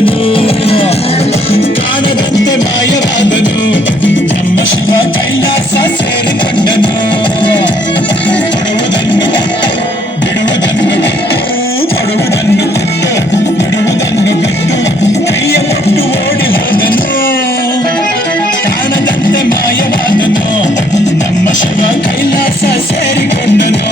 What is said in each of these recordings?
ಸೇರಿಕೊಂಡನು ಕಾಣದಂತೆ ಮಾಯವಾದನು ನಮ್ಮ ಶಿವ ಕೈಲಾಸ ಸೇರಿಕೊಂಡನು ಕೊಡುವುದನ್ನು ಬಿಡುವುದನ್ನು ಕೊಡುವುದನ್ನು ಬಿಡುವುದನ್ನು ಬಿಟ್ಟು ಕೈಯ ಕೊಟ್ಟು ಓಡಿ ಹೋದನು ಕಾಣದಂತೆ ಮಾಯವಾದನು ನಮ್ಮ ಶಿವ ಕೈಲಾಸ ಸೇರಿಕೊಂಡನು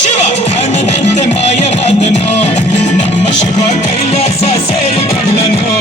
ಶಿವ ಕಾಣದಂತೆ ಮಾಯವಾದನು ನಮ್ಮ ಶಿವ ಕೈಲಾಸ ಸೇರಿಕೊಂಡನು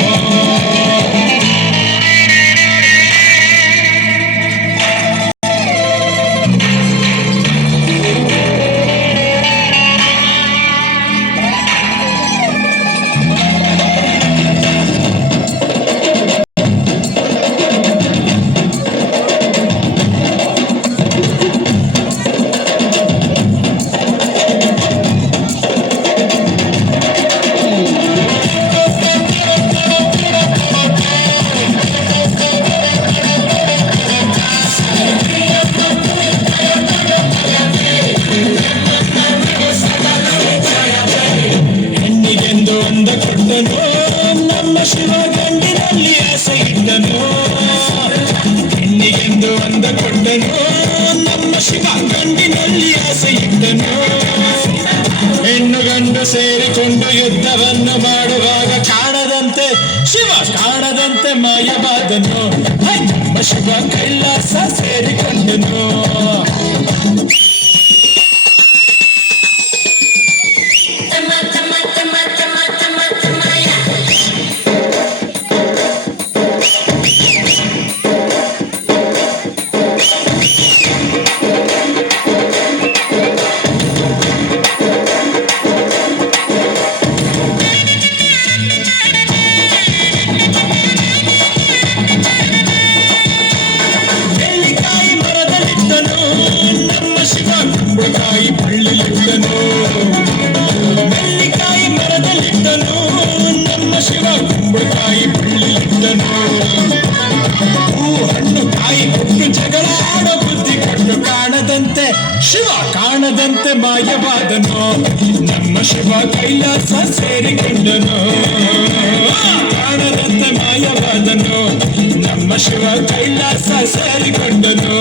ನಮ್ಮ ಶಿವ ಗಂಡಿನಲ್ಲಿ ಆಸೆ ಇಟ್ಟನು ಹೆಣ್ಣಿಗೆಂದು ಅಂದ ಕೊಟ್ಟನು ನಮ್ಮ ಶಿವ ಗಂಡಿನಲ್ಲಿ ಆಸೆ ಇಟ್ಟನು ಹೆಣ್ಣು ಗಂಡು ಸೇರಿಕೊಂಡು ಯುದ್ಧವನ್ನು ಮಾಡುವಾಗ ಕಾಣದಂತೆ ಶಿವ ಕಾಣದಂತೆ ಮಾಯವಾದನು ನಮ್ಮ ಶಿವ ಕೈಲಾಸ ಸೇರಿಕೊಂಡನು ಕುಂಬಳಕಾಯಿ ಬಳ್ಳಿಲಿಟ್ಟನು ನೆಲ್ಲಿಕಾಯಿ ಮರದಲ್ಲಿಟ್ಟನು ನಮ್ಮ ಶಿವ ಕುಂಬಳಕಾಯಿ ಬಳ್ಳಿಲಿಟ್ಟನು ಹೂ ಹಣ್ಣು ಕಾಯಿ ಕೊಟ್ಟು ಜಗಳ ಆಡೋ ಬುದ್ಧಿ ಕೊಟ್ಟು ಕಾಣದಂತೆ ಶಿವ ಕಾಣದಂತೆ ಮಾಯವಾದನು ನಮ್ಮ ಶಿವ ಕೈಲಾಸ ಸೇರಿಕೊಂಡನು ಕಾಣದಂತೆ ಮಾಯವಾದನು ನಮ್ಮ ಶಿವ ಕೈಲಾಸ ಸೇರಿಕೊಂಡನು